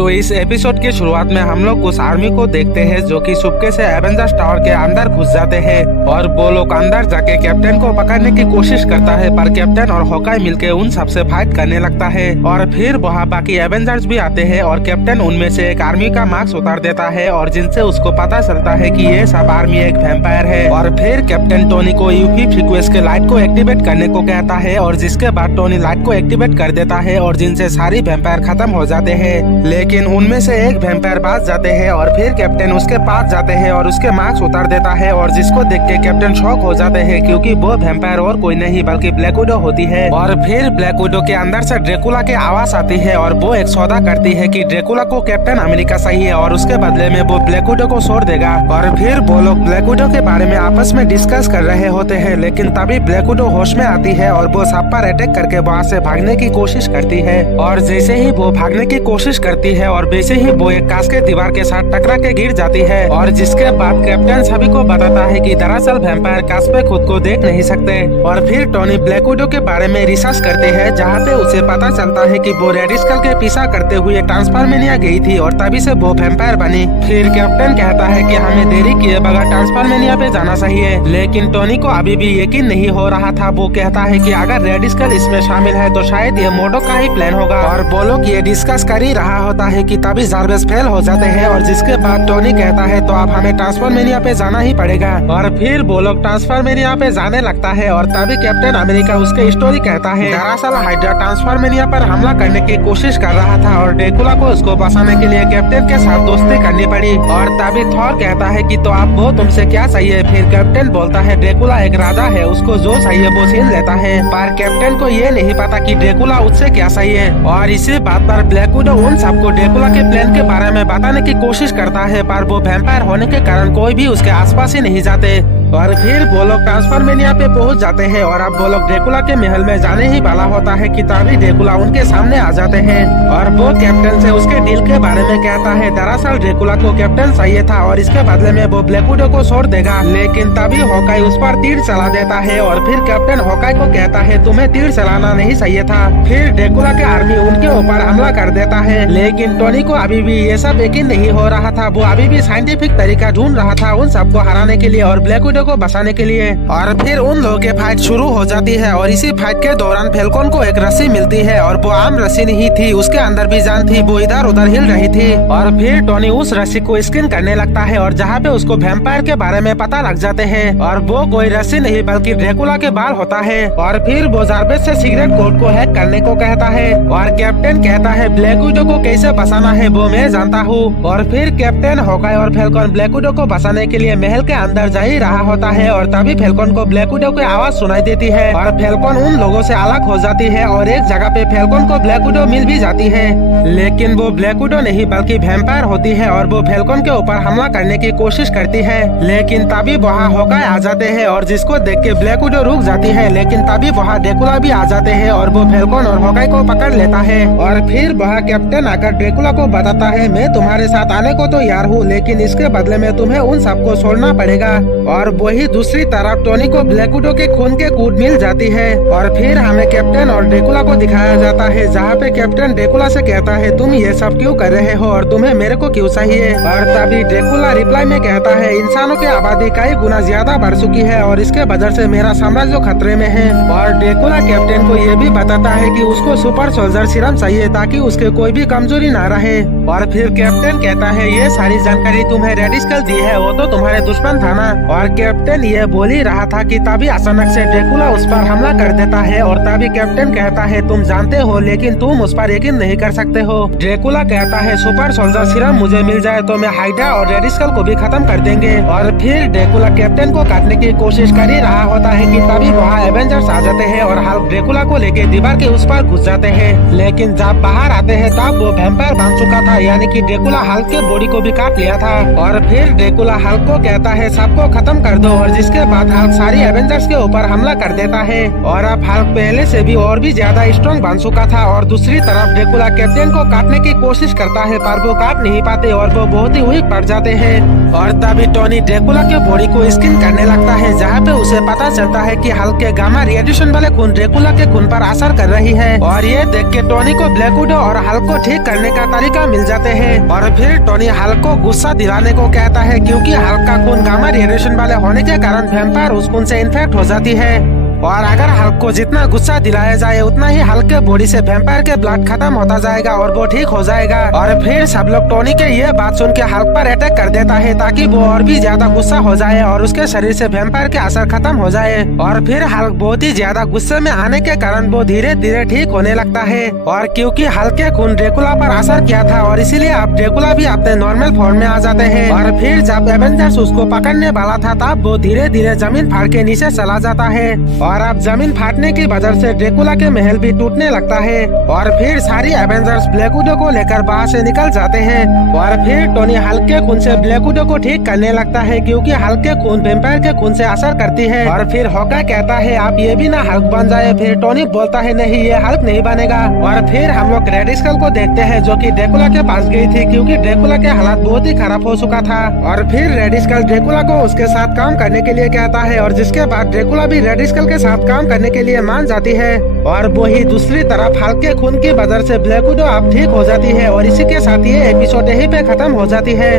तो इस एपिसोड के शुरुआत में हम लोग उस आर्मी को देखते हैं जो कि चुपके से एवेंजर्स टावर के अंदर घुस जाते हैं और वो लोग अंदर जाके कैप्टन को पकड़ने की कोशिश करता है, पर कैप्टन और हॉकाई मिलके उन सबसे फाइट करने लगता है। और फिर वहाँ बाकी एवेंजर्स भी आते हैं और कैप्टन उनमें से एक आर्मी का मास्क उतार देता है और जिनसे उसको पता चलता है कि ये सब आर्मी एक वैम्पायर है। और फिर कैप्टन टोनी को यूवी फ्रीक्वेंस के लाइट को एक्टिवेट करने को कहता है और जिसके बाद टोनी लाइट को एक्टिवेट कर देता है और जिनसे सारी वैम्पायर खत्म हो जाते हैं। लेकिन उनमें से एक वैम्पायर पास जाते हैं और फिर कैप्टन उसके पास जाते हैं और उसके मास्क उतार देता है और जिसको देख के कैप्टन शॉक हो जाते हैं क्योंकि वो वैम्पायर और कोई नहीं बल्कि ब्लैक विडो होती है। और फिर ब्लैक विडो के अंदर से ड्रैकुला की आवाज आती है और वो एक सौदा करती है कि ड्रैकुला को कैप्टन अमेरिका चाहिए और उसके बदले में वो ब्लैक विडो को छोड़ देगा। और फिर वो लोग ब्लैक विडो के बारे में आपस में डिस्कस कर रहे होते हैं, लेकिन तभी ब्लैक विडो होश में आती है और वो सब पर अटैक करके वहाँ से भागने की कोशिश करती है। और जैसे ही वो भागने की कोशिश करती है और वैसे ही वो एक कांच के दीवार के साथ टकरा के गिर जाती है। और जिसके बाद कैप्टन सभी को बताता है कि दरअसल वैम्पायर कांच पे खुद को देख नहीं सकते। और फिर टोनी ब्लैक विडो के बारे में रिसर्च करते हैं जहाँ पे उसे पता चलता है कि वो रेड स्कल के पीछा करते हुए ट्रांसफॉर्मेनिया गई थी और तभी से वो वैम्पायर बनी। फिर कैप्टन कहता है कि हमें देरी किए बगैर ट्रांसफॉर्मेनिया पे जाना चाहिए, लेकिन टोनी को अभी भी यकीन नहीं हो रहा था। वो कहता है कि अगर रेड स्कल इसमें शामिल है तो शायद ये मोडो का ही प्लान होगा। और वो लोग ये डिस्कस कर ही रहा होता है कि तभी जार्विस फेल हो जाते हैं और जिसके बाद टोनी कहता है तो अब हमें ट्रांसफॉर्मेनिया पे जाना ही पड़ेगा। और फिर वो लोग ट्रांसफॉर्मेनिया पे जाने लगता है और तभी कैप्टन अमेरिका उसके स्टोरी कहता है। दरअसल हाइड्रा ट्रांसफॉर्मेनिया पर हमला करने की कोशिश कर रहा था और ड्रैकुला को उसको बचाने के लिए कैप्टन के साथ दोस्ती करनी पड़ी। और तभी थॉर कहता है कि तो आप वो तुमसे क्या चाहिए। फिर कैप्टन बोलता है ड्रैकुला एक राजा है, उसको जो चाहिए वो छीन लेता है। पर कैप्टन को ये नहीं पता कि ड्रैकुला उससे क्या चाहिए। और इसी बात पर ब्लैक विडो उन सबको ड्रैकुला के प्लान के बारे में बताने की कोशिश करता है, पर वो वैम्पायर होने के कारण कोई भी उसके आसपास ही नहीं जाते। और फिर वो लोग ट्रांसफॉर्मेनिया पे पहुंच जाते हैं और अब वो लोग ड्रैकुला के महल में जाने ही वाला होता है कि तभी ड्रैकुला उनके सामने आ जाते हैं। और वो कैप्टन से उसके डील के बारे में कहता है। दरअसल ड्रैकुला को कैप्टन चाहिए था और इसके बदले में वो ब्लैक विडो को छोड़ देगा, लेकिन तभी हॉकाई उस पर तीर चला देता है। और फिर कैप्टन हॉकाई को कहता है तुम्हें तीर चलाना नहीं चाहिए था। फिर ड्रैकुला के आर्मी उनके ऊपर हमला कर देता है, लेकिन टोनी को अभी भी ये सब यकीन नहीं हो रहा था। वो अभी भी साइंटिफिक तरीका ढूंढ रहा था उन सबको हराने के लिए और ब्लैक को बचाने के लिए। और फिर उन लोगों की फाइट शुरू हो जाती है और इसी फाइट के दौरान फेल्कॉन को एक रस्सी मिलती है और वो आम रस्सी नहीं थी, उसके अंदर भी जान थी, वो इधर उधर हिल रही थी। और फिर टोनी उस रस्सी को स्किन करने लगता है और जहाँ पे उसको वैम्पायर के बारे में पता लग जाते हैं और वो कोई रस्सी नहीं बल्कि ड्रैकुला के बाल होता है। और फिर वो जार्विस से सीक्रेट कोड को हैक करने को कहता है और कैप्टन कहता है ब्लैक विडो को कैसे बचाना है वो मैं जानता हूँ। और फिर कैप्टन हॉकाई और फेल्कॉन ब्लैक विडो को बचाने के लिए महल के अंदर जा ही रहा होता है और तभी फेल्कॉन को ब्लैक विडो की आवाज सुनाई देती है और फेल्कॉन उन लोगों से अलग हो जाती है और एक जगह पे फेल्कॉन को ब्लैक विडो मिल भी जाती है, लेकिन वो ब्लैक विडो नहीं बल्कि वैम्पायर होती है और वो फेल्कॉन के ऊपर हमला करने की कोशिश करती है। लेकिन तभी वहाँ हॉकाई आ जाते हैं और जिसको देख के ब्लैक विडो रुक जाती है, लेकिन तभी वहाँ ड्रैकुला भी आ जाते हैं और वो फेल्कॉन और हॉकाई को पकड़ लेता है। और फिर वहाँ कैप्टन आकर ड्रैकुला को बताता है मैं तुम्हारे साथ आने को तो यार हूँ, लेकिन इसके बदले में तुम्हें उन सबको छोड़ना पड़ेगा। और वही दूसरी तरफ टोनी को ब्लैक विडो के खून के कूद मिल जाती है। और फिर हमें कैप्टन और ड्रैकुला को दिखाया जाता है जहाँ पे कैप्टन ड्रैकुला से कहता है तुम ये सब क्यों कर रहे हो और तुम्हें मेरे को क्यों चाहिए। और तभी ड्रैकुला रिप्लाई में कहता है इंसानों की आबादी कई गुना ज्यादा बढ़ चुकी है और इसके वजह से मेरा साम्राज्य खतरे में है। और ड्रैकुला कैप्टन को ये भी बताता है कि उसको सुपर सोल्जर सीरम चाहिए ताकि उसके कोई भी कमजोरी ना रहे। और फिर कैप्टन कहता है ये सारी जानकारी तुम्हें रेड स्कल दी है, वो तो तुम्हारे दुश्मन था ना। और कैप्टन ये बोल ही रहा था कि तभी अचानक से ड्रैकुला उस पर हमला कर देता है और तभी कैप्टन कहता है तुम जानते हो लेकिन तुम उस पर यकीन नहीं कर सकते हो। ड्रैकुला कहता है सुपर सोल्जर सीरम मुझे मिल जाए तो मैं हाइड्रा और रेड स्कल को भी खत्म कर देंगे। और फिर ड्रैकुला कैप्टन को काटने की कोशिश कर ही रहा होता है कि तभी वहाँ एवेंजर्स आ जाते हैं और हल्क ड्रैकुला को लेके दीवार के उस पार घुस जाते हैं। लेकिन जब बाहर आते हैं तब वो वैम्पायर बन चुका था, यानी कि ड्रैकुला हल्क के बॉडी को भी काट लिया था। और फिर ड्रैकुला हल्क को कहता है सबको खत्म कर दो, और जिसके बाद हल्क सारी एवेंजर्स के ऊपर हमला कर देता है। और अब हल्क पहले से भी और भी ज्यादा स्ट्रॉन्ग बन चुका था। और दूसरी तरफ ड्रैकुला कैप्टन को काटने की कोशिश करता है, पर वो काट नहीं पाते और वो बहुत ही वीक पड़ जाते हैं। और तभी टोनी ड्रैकुला के बॉडी को स्किन करने लगता है, जहाँ पे उसे पता चलता है कि हल्क के गामा रेडिएशन वाले खून ड्रैकुला के खून पर असर कर रही है। और ये देख के टोनी को ब्लैक विडो और हल्क को ठीक करने का तरीका मिल जाते हैं। और फिर टोनी हल्क को गुस्सा दिलाने को कहता है, क्योंकि हल्क का खून गामा रेडिएशन वाले होने के कारण वैम्पायर उस खून से इन्फेक्ट हो जाती है। और अगर हल्क को जितना गुस्सा दिलाया जाए उतना ही हल्क के बॉडी से वैम्पायर के ब्लड खत्म होता जाएगा और वो ठीक हो जाएगा। और फिर सब लोग टोनी के ये बात सुन के हल्क पर अटैक कर देता है, ताकि वो और भी ज्यादा गुस्सा हो जाए और उसके शरीर से वैम्पायर के असर खत्म हो जाए। और फिर हल्क बहुत ही ज्यादा गुस्से में आने के कारण वो धीरे धीरे ठीक होने लगता है। और क्योंकि हल्क के खून ड्रैकुला पर असर किया था, और इसीलिए अब ड्रैकुला भी अपने नॉर्मल फॉर्म में आ जाते हैं। और फिर जब एवेंजर्स उसको पकड़ने वाला था, तब वो धीरे धीरे जमीन फाड़ के नीचे चला जाता है। और अब जमीन फाटने की वजह से ड्रैकुला के महल भी टूटने लगता है। और फिर सारी एवेंजर्स ब्लैक विडो को लेकर बाहर से निकल जाते हैं। और फिर टोनी हल्क के खून से ब्लैक विडो को ठीक करने लगता है, क्योंकि हल्क के खून वैम्पायर के खून से असर करती है। और फिर हॉकाई कहता है, आप ये भी ना हल्क बन जाए। फिर टोनी बोलता है, नहीं, ये हल्क नहीं बनेगा। और फिर हम लोग रेड स्कल को देखते हैं, जो कि ड्रैकुला के पास गई थी, क्योंकि ड्रैकुला के हालात बहुत ही खराब हो चुका था। और फिर रेड स्कल ड्रैकुला को उसके साथ काम करने के लिए कहता है, और जिसके बाद ड्रैकुला भी रेड स्कल के साथ काम करने के लिए मान जाती है। और वही दूसरी तरफ हल्क के खून की वजह से ब्लैक विडो अब ठीक हो जाती है। और इसी के साथ ये एपिसोड यहीं पे खत्म हो जाती है।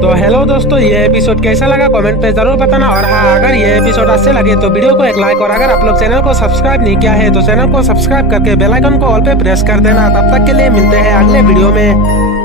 तो हेलो दोस्तों, ये एपिसोड कैसा लगा कमेंट पे जरूर बताना। और हाँ, अगर ये एपिसोड अच्छे लगे तो वीडियो को एक लाइक, और अगर आप लोग चैनल को सब्सक्राइब नहीं किया है तो चैनल को सब्सक्राइब करके बेल आइकन को ऑल पे प्रेस कर देना। तब तक के लिए मिलते हैं अगले वीडियो में।